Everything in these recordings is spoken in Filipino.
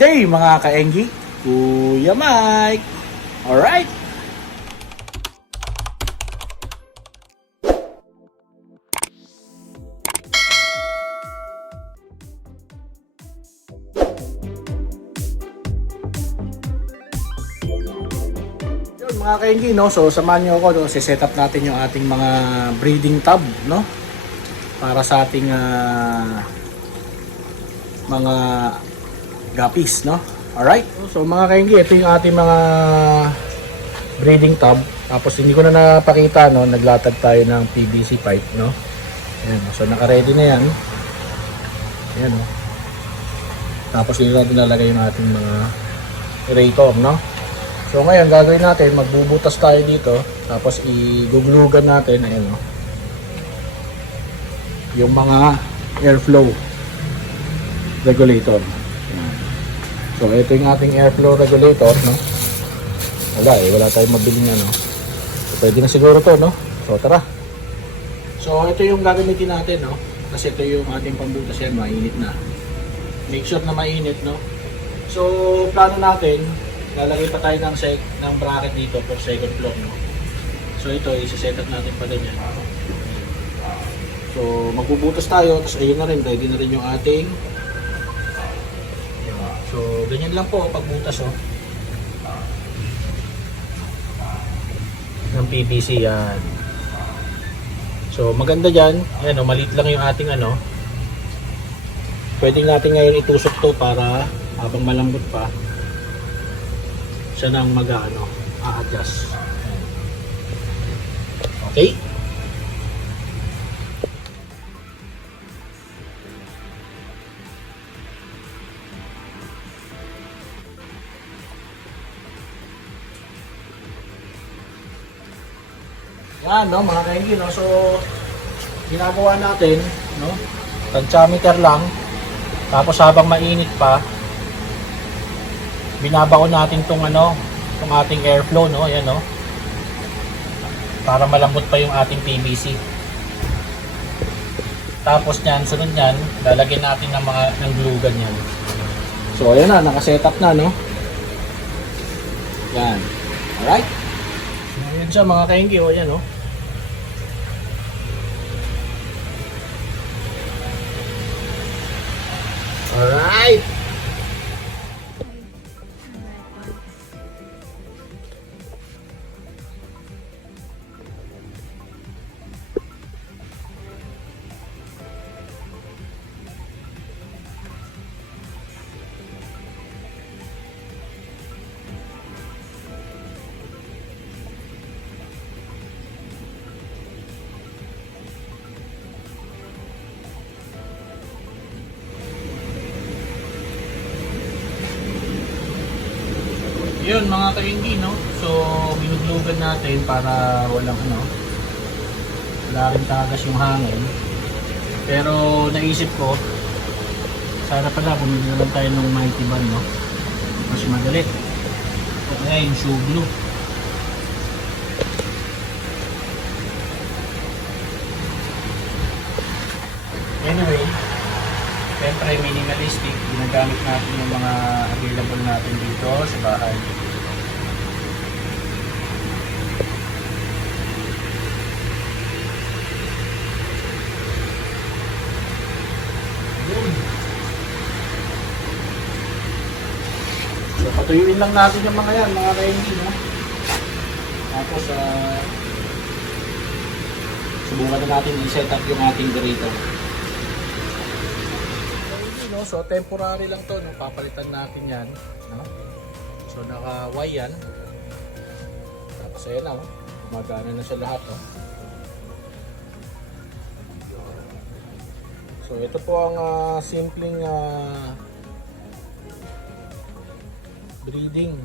day mga kaenggi, Kuya Mike. Alright. Yun mga kaenggi, no? So samahan nyo ako, no? Set up natin yung ating mga breeding tub, no? Para sa ating mga guppies, no? Alright. So mga kaenggi, ito yung ating mga breeding tub. Tapos hindi ko na napakita, no? Naglatag tayo ng PVC pipe, no? Ayan. So naka-ready na yan. Ayan, no? Tapos dito natin lalagay yung ating mga aerator, no? So ngayon gagawin natin, magbubutas tayo dito. Tapos iguglugan natin, ayan, no? Yung mga airflow regulator. So ito yung ating airflow regulator, no? Wala tayong mabiling ano. So, pwede na siguro to, no? So tara. So ito yung gagamitin natin, no? Kasi ito yung ating pambutas, yan, mainit na. Make sure na mainit, no? So plano natin, lalagay pa tayo ng bracket dito for second floor, no? So ito, i-set up natin pa ganyan. So magbubutas tayo, tapos ayun na rin, ready na rin yung ating. So ganyan lang po pagbutas, oh. Ng PVC yan. So maganda dyan, ayan, oh, maliit lang yung ating ano. Pwede natin ngayon itusok to para habang malambot pa siya nang mag-ano, a-adjust. Okay? Yan, no, mga kaenggi, no? So ginagawa natin, no? Tag-meter lang. Tapos habang mainit pa, binabaon natin tong ano, tong ating airflow, no? Ayan, no? Para malambot pa yung ating PVC. Tapos niyan, sunod niyan, lalagyan natin ng glue gun yan. So ayan na, naka-setup na, no? Yan. Alright? So ayan siya mga kaenggi, o yan, no? Alright! Yun mga kainggi, no? So binuglugan natin para walang ano, wala rin tagas yung hangin. Pero naisip ko, sana pala bumili na lang tayo ng mighty band, no? Mas madali. O kaya yung shoe glue. Anyway, siyempre minimalistic, ginagamit natin yung mga available natin dito sa bahay. So patuyuin lang natin yung mga yan, mga kainggi, no? Tapos subukan na natin i-set up yung ating garito. So temporary lang to, no? Papalitan natin yan, no? So naka-Y yan. Tapos ayan na, magana na siya lahat, no? So ito po ang simpleng breeding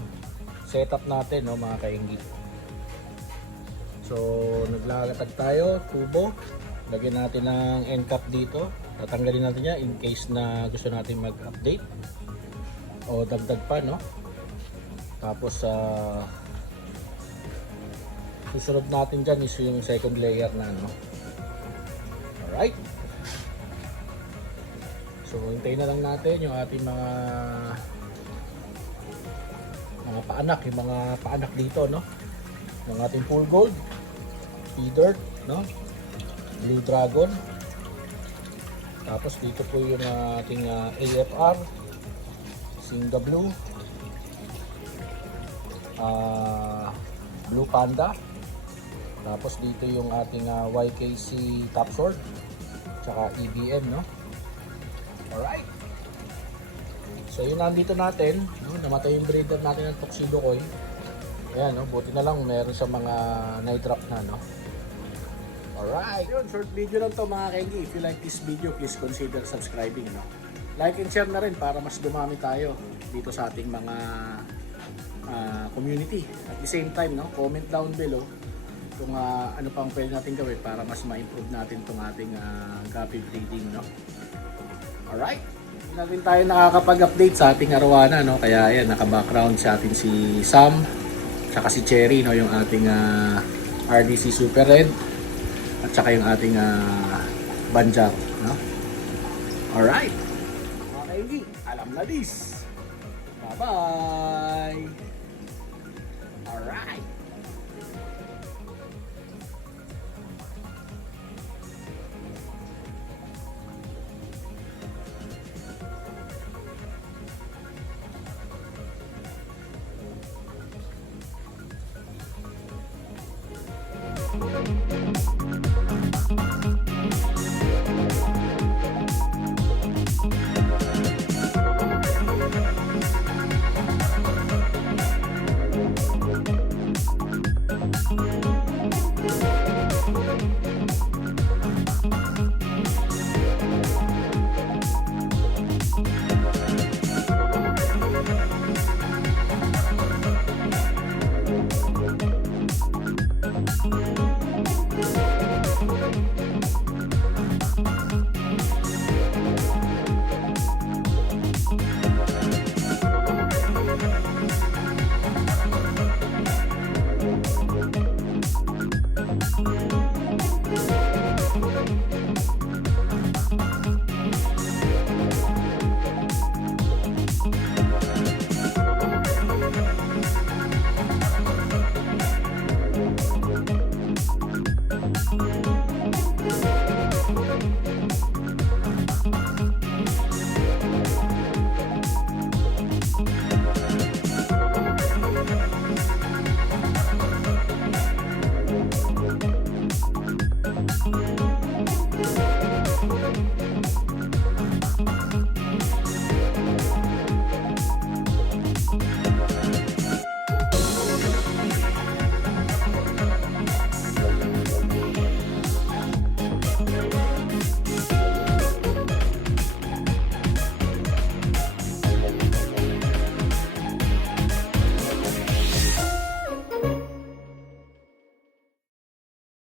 setup natin, no, mga kainggi. So naglalatag tayo, tubo, lagyan natin ng end cap dito. Tatanggalin natin yan in case na gusto natin mag-update o dagdag pa, no? Tapos susunod natin dyan is yung second layer na, no? Alright. So hintayin na lang natin yung ating mga paanak, yung mga paanak dito, no? Ng ating full gold, P-Dirt, no? Blue Dragon. Tapos dito po yung ating AFR, Singa Blue, Blue Panda. Tapos dito yung ating YKC Top Sword, tsaka EBN, no? Alright. So yun nandito natin, no? Namatay yung breeder natin ng Tuxedo Koi. Ayan, no? Buti na lang meron sa mga night trap na, no? Alright, yun, short video lang to mga Kengi. If you like this video, please consider subscribing, no? Like and share na rin para mas dumami tayo dito sa ating mga community. At the same time, no? Comment down below kung ano pang pwede natin gawin para mas ma-improve natin itong ating guppy breeding, no? Alright, hindi na rin tayo nakakapag-update sa ating arawana, no? Kaya ayan, naka-background sa atin si Sam tsaka si Cherry, no? Yung ating RDC Super Red at saka yung ating Banjar, no? Alright, mga kaigi, alam na this. Bye-bye. Alright. Thank you.